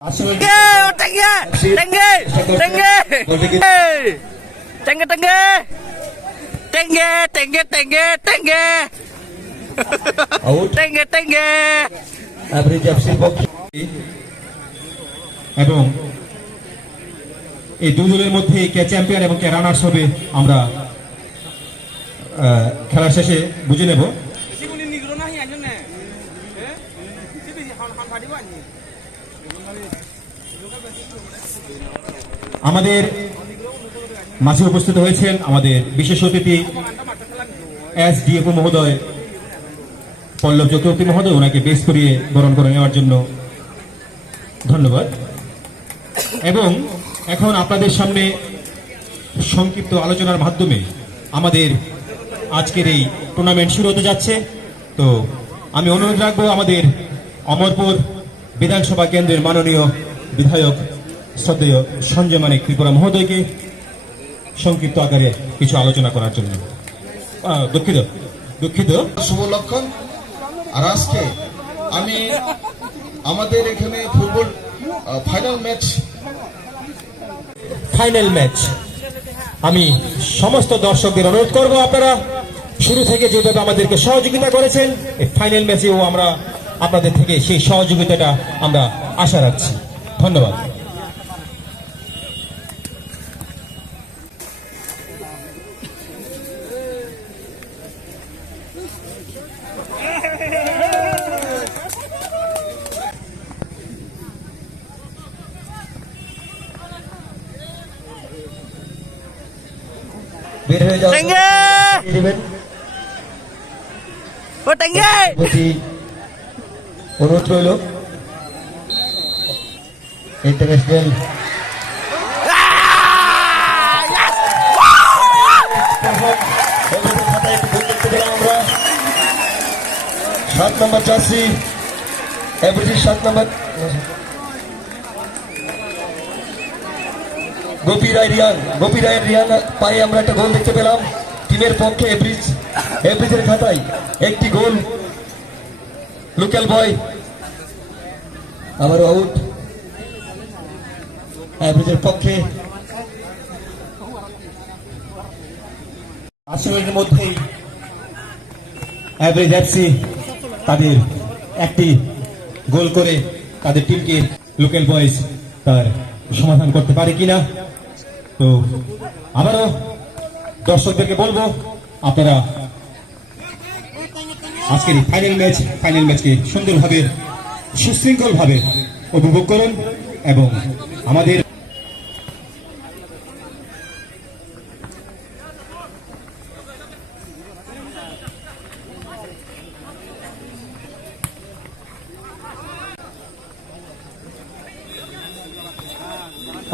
Tengge, tengge, tengge, tengge, tengge, tengge, tengge, tengge, tengge, tengge, tengge. এবং এই দুদলের মধ্যে কে champion এবং কে রানার্স হবে আমরা খেলার শেষে বুঝে নেব। আমাদের মাঝে উপস্থিত হয়েছেন আমাদের বিশেষ অতিথি এসডিএফও মহোদয় পল্লব চক্রবর্তী মহোদয়, ওনাকে বেশ করিয়ে বরণ করে নেওয়ার জন্য ধন্যবাদ। এবং এখন আপনাদের সামনে সংক্ষিপ্ত আলোচনার মাধ্যমে আমাদের আজকের এই টুর্নামেন্ট শুরু হতে যাচ্ছে। তো আমি অনুরোধ রাখবো আমাদের অমরপুর বিধানসভা কেন্দ্রের মাননীয় বিধায়ক শ্রদ্ধেয় সঞ্জয় মানিক ত্রিপুরা মহোদয়কে সংক্ষিপ্ত আকারে কিছু আলোচনা করার জন্য। দুঃখিত শুভ লক্ষণ। আর আজকে আমি আমাদের এখানে ফুটবল ফাইনাল ম্যাচ আমি সমস্ত দর্শকদের অনুরোধ করব, আপনারা শুরু থেকে যেভাবে আমাদেরকে সহযোগিতা করেছেন এই ফাইনাল ম্যাচেও আমরা আপনাদের থেকে সেই সহযোগিতাটা আমরা আশা রাখছি। ধন্যবাদ। Tengge, oh tengge. অনুরোধ রইল ইন্টারন্যাশনাল আমরা 7 নম্বর চাষি এভারেজ 7 নম্বর গোপী রায়ের রিয়ান পায়ে আমরা একটা গোল দেখতে পেলাম। টিমের পক্ষে এভরিজের খাতায় একটি গোল। লোকাল বয় আবারও আউট এভরিজের পক্ষে। 8 মিনিটের মধ্যেই এভারেজ এফসি তাদের একটি গোল করে তাদের টিমকে লোকাল বয়েজ তার সমাধান করতে পারে কিনা। তো আবারও দর্শকদেরকে বলবো, আপনারা আজকের ফাইনাল ম্যাচকে সুন্দরভাবে সুশৃঙ্খলভাবে উপভোগ করুন এবং আমাদের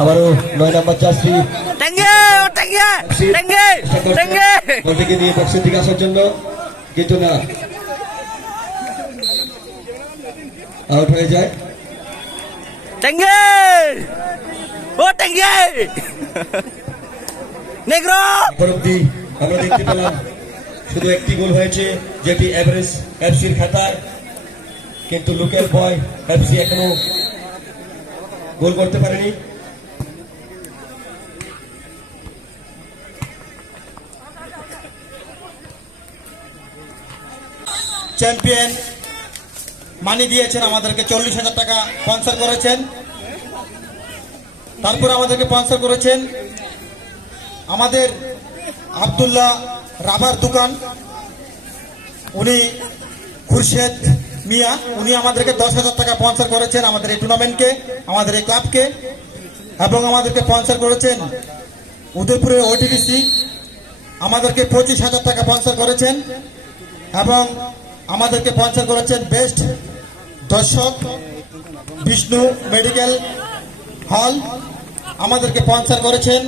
আবারও 9 নম্বর চাষি Tengge, oh tengge, tengge, tengge. বলটিকে নিয়ে বক্সের দিকে আসার জন্য, কিন্তু না, আউট হয়ে যায়। Tengge, oh tengge. Negro. এখন অব্দি আমরা দেখতে পেলাম শুধু একটি গোল হয়েছে, যেটি এভারেজ এফসির খাতায়, কিন্তু লোকাল বয় এফসি এখনো গোল করতে পারেনি। চ্যাম্পিয়ন মানি দিয়েছেন আমাদেরকে, 40,000 টাকা স্পন্সর করেছেন। তারপর আমাদেরকে স্পন্সর করেছেন আমাদের আব্দুল্লাহ রাবার দোকান, উনি খুরশেদ মিয়া, উনি আমাদেরকে 10,000 টাকা স্পন্সর করেছেন আমাদের এই টুর্নামেন্টকে, আমাদের এই ক্লাবকে। এবং আমাদেরকে স্পন্সর করেছেন উদয়পুরের ওটিডিসি, আমাদেরকে 25,000 টাকা স্পন্সর করেছেন। এবং আমাদেরকে স্পন্সর করেছেন বেস্ট দর্শক বিষ্ণু মেডিকেল হল, আমাদেরকে স্পন্সর করেছেন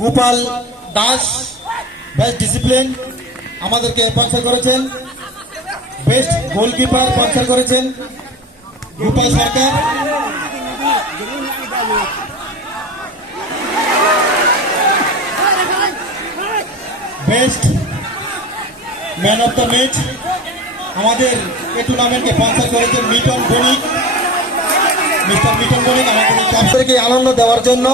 গোপাল দাস বেস্ট ডিসিপ্লিন, আমাদেরকে স্পন্সর করেছেন বেস্ট গোলকিপার, স্পন্সর করেছেন Gopal Sarkar. Best man of the match আমাদের এই টুর্নামেন্টকে স্পন্সর করেছেন মিটন বণিক। মিস্টার মিটন বণিক আমাদের এই ক্লাবকে আনন্দ দেওয়ার জন্য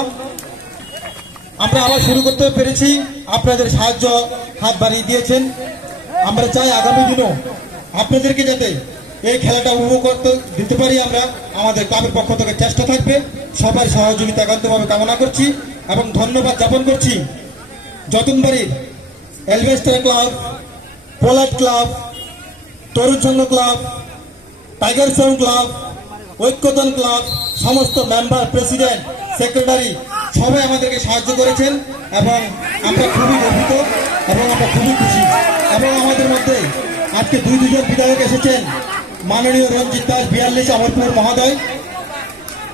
আমরা আবার শুরু করতে পেরেছি। আপনাদের সাহায্য হাত বাড়িয়ে দিয়েছেন। আমরা চাই আগামী দিনও আপনাদেরকে যাতে এই খেলাটা উপভোগ করতে দিতে পারি, আমরা আমাদের ক্লাবের পক্ষ থেকে চেষ্টা থাকবে। সবার সহযোগিতা একান্তভাবে কামনা করছি এবং ধন্যবাদ জ্ঞাপন করছি যতনবাড়ির এলভেস্টার ক্লাব, পোলাট club, Tarun Sangha club, tiger sound club, Oikyatan club, সমস্ত মেম্বার, প্রেসিডেন্ট, সেক্রেটারি সবাই আমাদেরকে সাহায্য করেছেন এবং আমরা খুবই গর্বিত এবং আমরা খুবই খুশি। এবং আমাদের মধ্যে আজকে দুজন বিধায়ক এসেছেন, মাননীয় রঞ্জিত দাস 42 অমরপুর মহোদয়,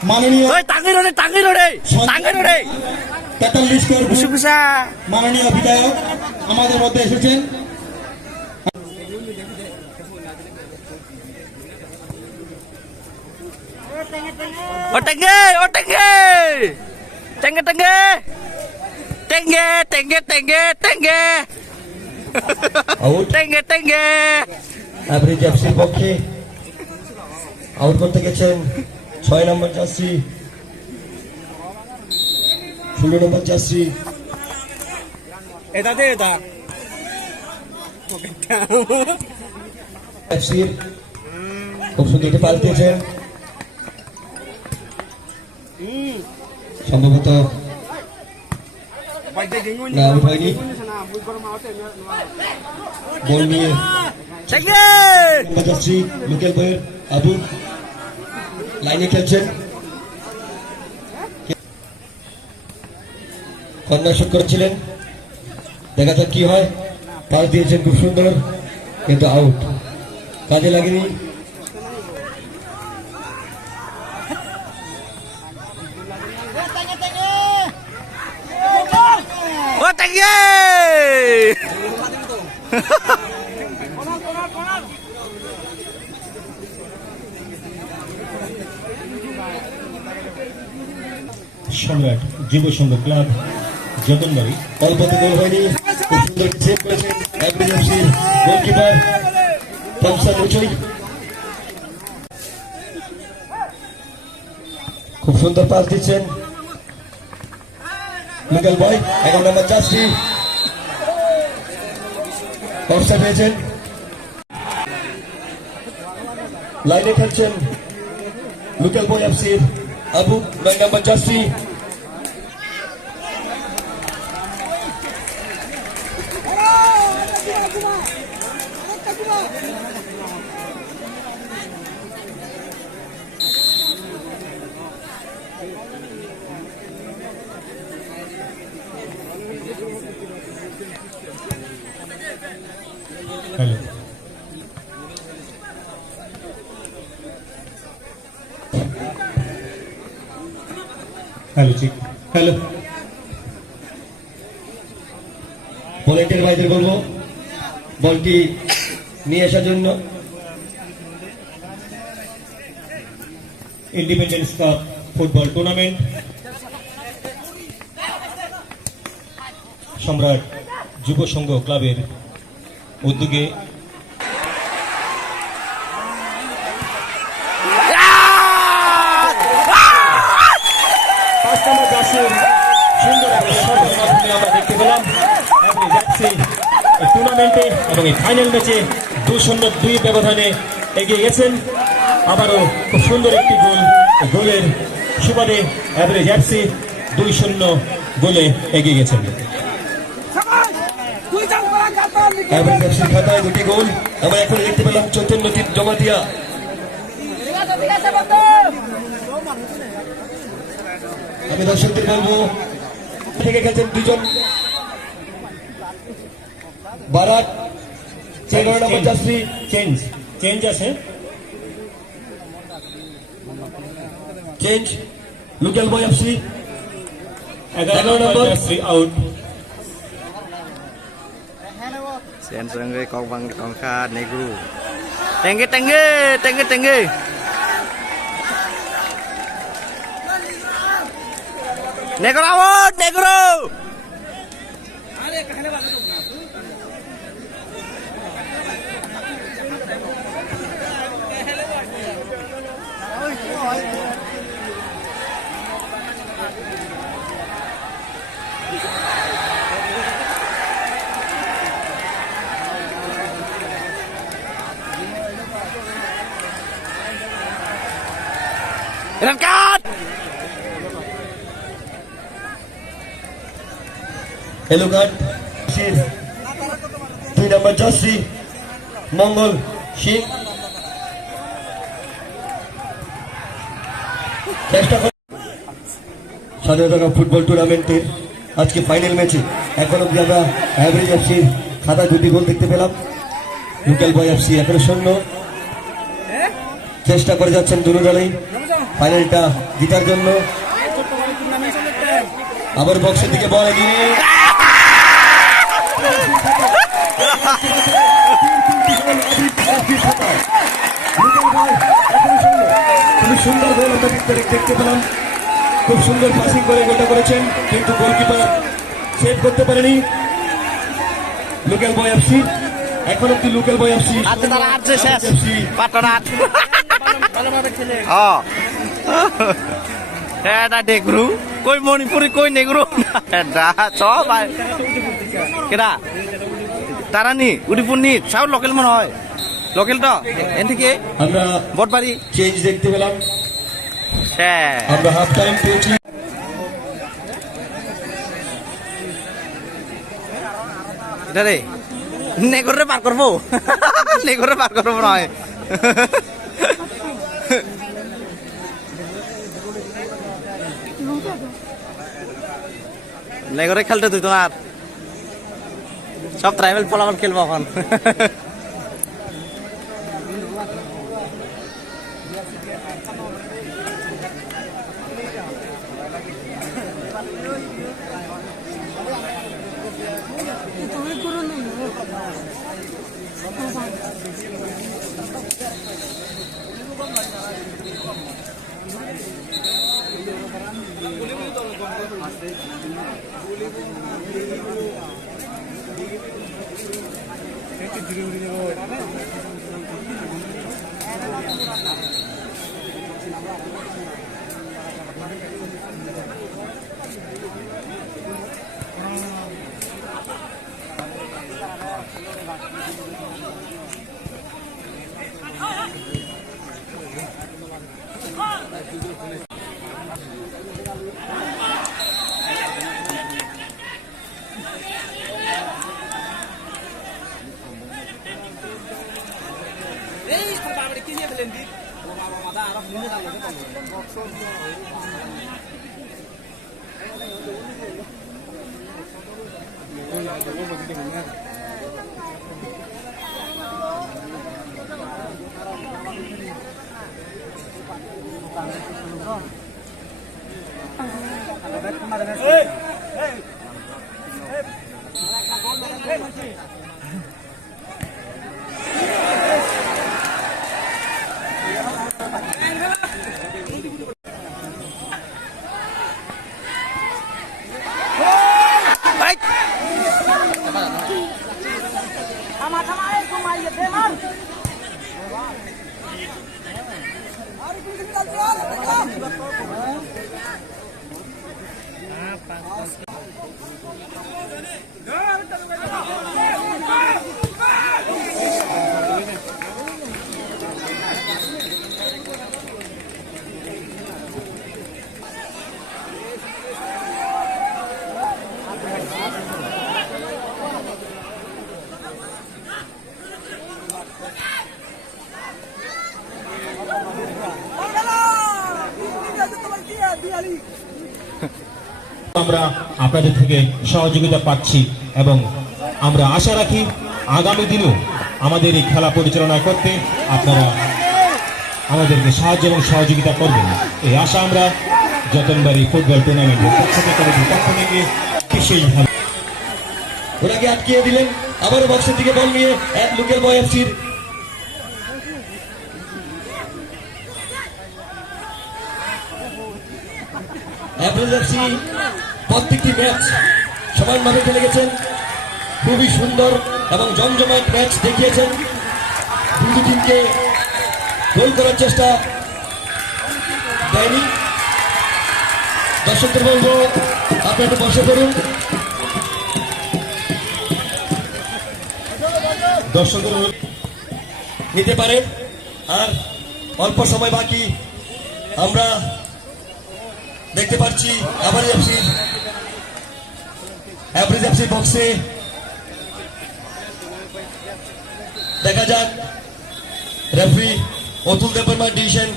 মাননীয় ওই টাঙ্গি রোডে 43 কর কুসুকুসা মাননীয় বিধায়ক আমাদের মধ্যে এসেছেন। ও টেঙ্গে টেঙ্গে টেঙ্গে টেঙ্গে টেঙ্গে টেঙ্গে টেঙ্গে আউট টেঙ্গে টেঙ্গে এভারেজ এফসির পক্ষে আউট করতে গেছেন 6 নম্বর জার্সি, 16 নম্বর জার্সি। এফসির খুব সুন্দর একটি পাস দিয়েছেন, সম্ভবত না আউট হয়নি। বল নিয়ে টেঙ্গে নম্বর জার্সি লোকাল বয়ের আবু লাইনে খেলছেন, কর্নার শট করেছিলেন। দেখা যাক কি হয়। পাস দিয়েছেন খুব সুন্দর, কিন্তু আউট, কাজে লাগেনি। ও টেঙ্গে সম্রাট যুব সংঘ ক্লাব যতনবাড়ি। অল্পতে গোল হয়নি, খুব সুন্দর সেভ করেছেন এভারেজ এফসির গোলকিপার পমসান উচুই। খুব সুন্দর পাস দিচ্ছেন লোকাল বয় 11 নম্বর জার্সি, অফসাইড হয়েছেন। লাইনে খেলছেন লোকাল বয় এফসির আবু 9 নম্বর জার্সি। হ্যালো হ্যালো ঠিক হ্যালো ভলেন্টিয়ার ভাইদের বলবো বলটি নিয়ে আসার জন্য। ইন্ডিপেন্ডেন্স কাপ ফুটবল টুর্নামেন্ট সম্রাট যুব সংঘ ক্লাবের উদ্যোগে আমরা দেখতে পেলাম টুর্নামেন্টে এবং এই ফাইনাল ম্যাচে 2-2 ব্যবধানে এগিয়ে গেছেন। আবারও খুব সুন্দর একটি গোলের সুবাদে এভারেজ এফসি 2-0 গোলে এগিয়ে গেছেন। এভারেজ এফসির খাতায় 2টি গোল আমরা এখন দেখতে পেলাম। চৈতন্যদীপ জমাতিয়া আমি দর্শকদের বলবো থেকে গেছেন 2 জন বারাত 11 নম্বর জার্সি চেঞ্জ আছে, change local boy FC 11 number jersey out. Sen sangre kong bang kong ka negro. Tinggi tinggi tinggi tinggi. Negro out negro. Red card. Yellow card 2 number जश्री मंगल सिंह চেষ্টা করে স্বাধীনতা কাপ ফুটবল টুর্নামেন্টের আজকে final ম্যাচে এখন অব্দি আমরা অ্যাভারেজ এফসির খাতা 2টি গোল দেখতে পেলাম। লোকাল বয় এফসি এখনো শূন্য। চেষ্টা করে যাচ্ছেন দুটো দলেই ফাইনালটা জিতার জন্য। আবার বক্সের দিকে বল এগিয়ে খুবই সুন্দর গোল আমরা দেখতে পেলাম। খুব সুন্দর পাসিং করে গোলটা করেছেন, কিন্তু গোলকিপার সেভ করতে পারেনি লোকাল বয় এফসি। এখন অব্দি লোকাল বয় এফসি এটা নেগ্রু কই মণিপুরি কই নেগ্রু এটা সব কেডা তারানি উড়িপুরনি সব লোকাল মনে হয়। লোকাল তো এন থেকে আমরা বটবাড়ি চেঞ্জ দেখতে পেলাম। হ্যাঁ আমরা হাফ টাইম পেয়েছি। এটা রে নেগরে পার করবো নেগরে পার করবো নয়। নেগরে খেলতে তুই তোমার সব ট্রাইবেল ফলাফল খেলবো এখন। আমরা আপনাদের থেকে সহযোগিতা পাচ্ছি এবং আমরা আশা রাখি আগামী দিনেও আমাদের এই খেলা পরিচালনা করতে আপনারা আমাদেরকে সাহায্য এবং সহযোগিতা করবেন। এই আশা আমরা যতনবাড়ি ফুটবল টুর্নামেন্টের পক্ষ থেকে বিশেষভাবে ওনাকে আটকিয়ে দিলেন। আবারও বক্সের দিকে বল নিয়ে লোকাল বয় এফসির প্রত্যেকটি ম্যাচ সমানভাবে খেলে গেছেন। খুবই সুন্দর এবং জমজমাট ম্যাচ দেখিয়েছেন। দুটি টিমকে গোল করার চেষ্টা দেয়নি। দর্শকদের বলবো আপনি একটু বসে পড়ুন। দর্শকদের নিতে পারেন। আর অল্প সময় বাকি, আমরা দেখতে পাচ্ছি আবার এভারেজ এফসি বক্সে দেখা যাক রেফারি অতুল দেববর্মার ডিসিশন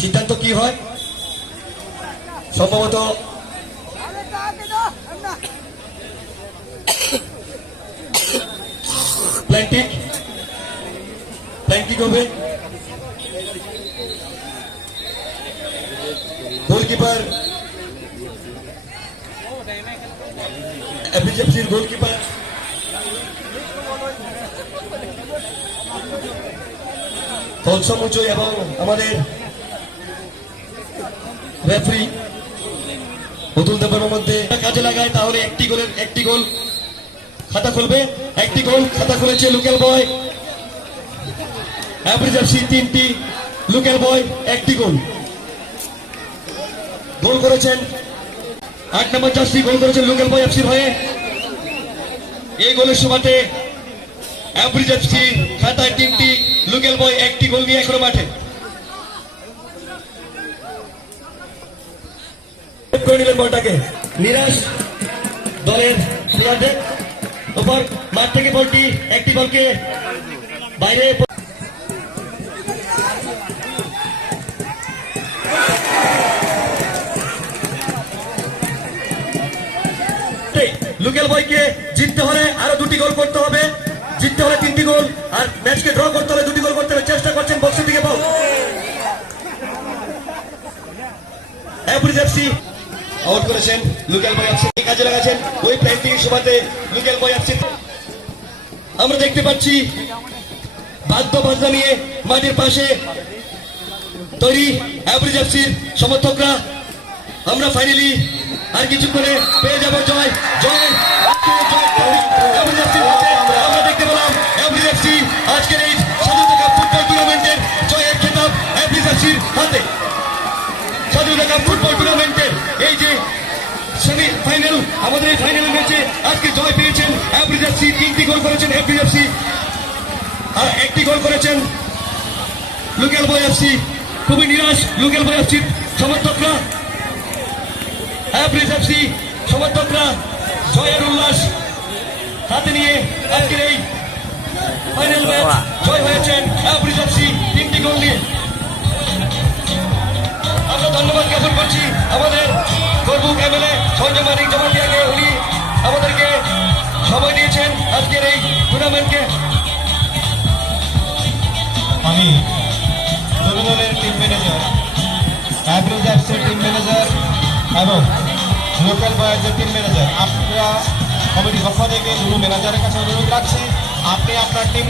সিদ্ধান্ত কি হয়। সম্ভবত প্ল্যান্টিক হবে। গোলকিপার এফসির গোলকিপার তলসমুচো এবং আমাদের রেফারি অতুল দেবের মধ্যে কাজে লাগায় তাহলে একটি গোল খাতা খুলবে। একটি গোল খাতা খুলেছে লোকাল বয় এভারেজ এফসি 3টি, লোকাল বয় 1টি গোল করেছেন 8 নম্বর জার্সি গোল করেছেন লোকাল বয় এফসির হয়ে। এই গোলের সুবাদে এভারেজ এফসি খাতায় 3টি, লোকাল বয় 1টি গোল নিয়ে এখনো মাঠে। করে নিলেন বলটাকে নিরাশ দলের প্লেয়ারদের উপর মাঠ থেকে বলটি একটি বলকে বাইরে লোকাল বয়কে জিততে হলে আরো 2টি গোল করতে হবে, জিততে হলে 3টি গোল, আর ম্যাচকে ড্র করতে হলে 2টি গোল করতে হবে। চেষ্টা করছেন বক্সের দিকে বল এভারেজ এফসি আউট করেছেন লোকাল বয় এফসি কাজে লাগাচ্ছেন ওই প্ল্যান্টিংয়ের সুবাদে লোকাল বয় এফসি। আমরা দেখতে পাচ্ছি বাদ্য নিয়ে মাঠের পাশে তৈরি এভারেজ এফসির সমর্থকরা। আমরা ফাইনালি আর কিছুক্ষণে পেয়ে যাব জয় এভারেজ এফসির হাতে। আমরা দেখতে পেলাম এভারেজ এফসি আজকের এই স্বাধীনতা কাপ ফুটবল টুর্নামেন্টের জয়ের খেতাব এভারেজ এফসির হাতে। স্বাধীনতা কাপ ফুটবল টুর্নামেন্টের এই যে সেমিফাইনাল, আমাদের এই ফাইনাল ম্যাচে আজকে জয় পেয়েছেন এভারেজ এফসি। 3টি গোল করেছেন এভারেজ এফসি আর 1টি গোল করেছেন লোকাল বয় এফসি। খুবই নিরাশ লোকাল বয় এফসির সমর্থকরা। এভারেজ এফসি সমর্থকরা জয়ের উল্লাস হাতে নিয়ে আজকের এই ফাইনাল ম্যাচ জয় হয়েছেন এভারেজ এফসি 3টি গোল নিয়ে। আমরা ধন্যবাদ জ্ঞাপন করছি আমাদের গর্বুক এমএলএ সঞ্জয় মানিক জমাতিয়াকে, উনি আমাদেরকে সময় দিয়েছেন আজকের এই টুর্নামেন্টকে। আমি দুটো দলের টিম ম্যানেজার, এভারেজ এফসির টিম ম্যানেজার এবং লোকাল বয়েজের টিম ম্যানেজার, আপনারা কমিটির পক্ষ থেকে দুটো ম্যানেজারের কাছে অনুরোধ রাখছি আপনি আপনার টিম